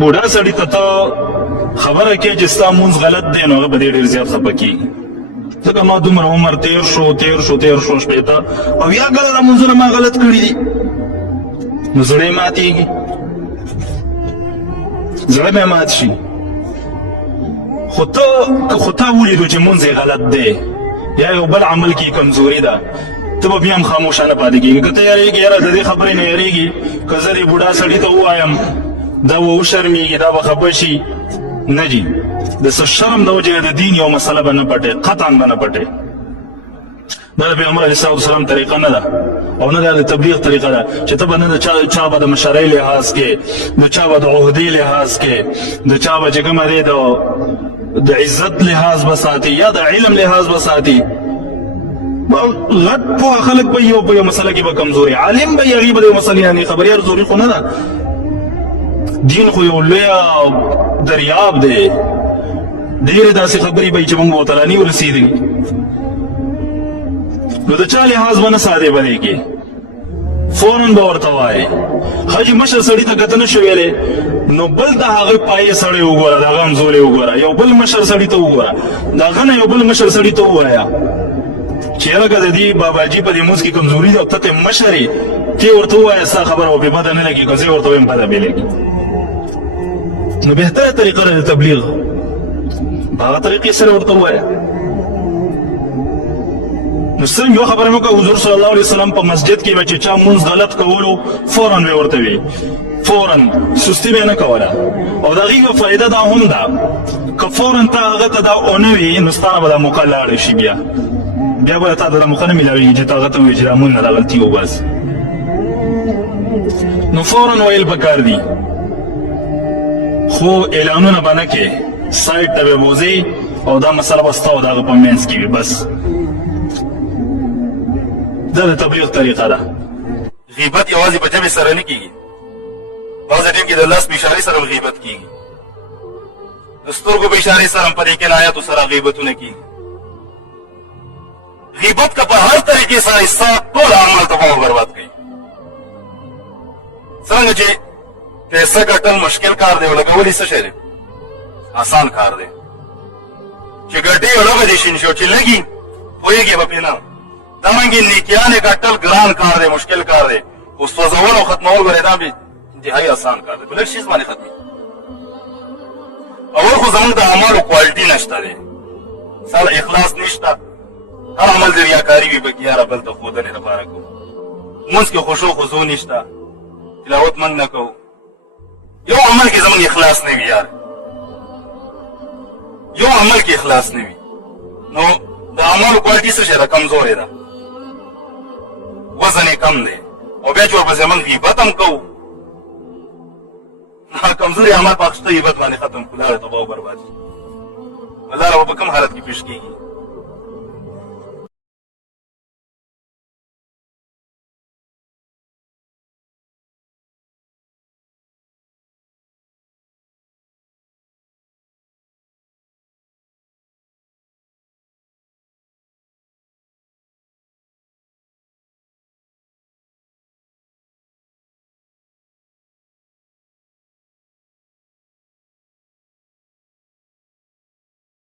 بوډا سړي ته ته خبره کې چې ستا مونځ غلط دی نو هغه به ډېر زیات خفه کېږي ځکه ما دومره عمر تیر شو شپېته او یا کله دا مونځونه ما غلط کړي دي نو زړه یې ماتېږي زړه به یې مات شي خو تا ولیدو چې مونځ یې غلط دی یا یو بل عمل کې کمزوري ده ته به بیا هم خاموشانه پاتې کېږي که ته یارېږي یاره د دې خبرې نه یارېږي که زه دې بوډا سړي ته ووایم دا به وشرمېږي دا به خفه شي نه جي د څه شرم د وجې د دین یو مسله به نه پټې قطعا به نه پټې دا د پیغمبر علیه الصلوة والسلام طریقه نه ده او نه د تبلیغ طریقه ده چې ته به نه د چا به د مشرۍ لحاظ کې د چا به د عهدې لحاظ کې د چا به چې کومه دی د عزت لحاظ به ساتي یا د علم لحاظ به ساتي غټ پوهه خلک به یو په یو مسله کې به کمزوري عالم به یې هغې به د یو مسلې یعنې خبریار زوري خو نه ده دین خو یو لویه دریاب دی ډېرې داسې خبرې به یي چې موږ به ورته راني ورسېدلي نو د چا لحاظ به نه ساتې به دې کې فوراً به ورته وایې حاجي مشر سړي ته کته نه شو ویلی نو بل د هغه پایې سړی وګوره د هغه همزولی وګوره یو بل مشر سړي ته وګوره د هغه نه یو بل مشر سړي ته ووایه چې یاره که د دې باباجي په دې مونځ کې کمزوري ده او ته مشر یې ته ورته ووایه ستا خبره به پې بده نه لګي که زه ورته وایم بده بې لګي نو بهتره طریقه ده د تبلیغ په هغه طریقې سره ورته ووایه نو څنګه یو خبره مې وکړه حضور صلی الله علیه وسلم په مسجد کې به چې چا مونځ غلط کولو فوراً به ورته وي فوراً سستي به یې نه کوله او د هغې یوه فایده دا هم ده که فوراً تا هغه ته دا ونه وي نو ستا نه به دا موقع لاړه شي بیا به تا ته دا موقع نه میلاوېږي چې تا هغه ته ووایي چې دا مونځ نه دا غلطي وباسي نو فوراً ویل پکار دي خو اعلانونه به نه کې سایټ ته به بوځې او دا مسله به ستا او د هغه په منځ کې وي بس دا د تبلیغ طریقه ده غیبت یوازې په جمع سره نه کېږي بعضې ټیم کې د لاس په اشارې سره غیبت کېږي د سترګو په اشارې سره هم په دې کې آیاتو سره غیبتونه کېږي غیبت که په هر طریقې سره ستا ټول اعمال تباه او برباد کوي څرنګه چې پیسه ګټل مشکل کار دی او لګول یې څه شی دی آسان کار دی چې ګټې او لږه دې شین شو چې لګي پوهېږې به پرې نه دارنګې نیکیانې ګټل ګران کار دی مشکل کار دی خو سوځول او ختمول ګورې دا به انتهایي آسان کار دی په لږ شیز باندې ختمي اول خو زموږ د اعمالو کوالټي نشته دی سره اخلاص نشته هر عمل د ریاکاري وي پکې یاره بل ته ښودنې لپاره کوو مونځ کې خوشو خضو نشته تلاوت موږ نه کوو یو عمل کې زموږ اخلاص نه وي یار یو عمل کې اخلاص نه وي نو د اعمالو کوالټي څه شی ده کمزورې ده وزن یې کم دی او بیا چې ورپسې موږ غیبت هم کوو کمزوري اعمال په اخیسته غیبت باندې ختم کړو لاره تباه او برباد شي لاره به په کوم حالت کې پیش کېږي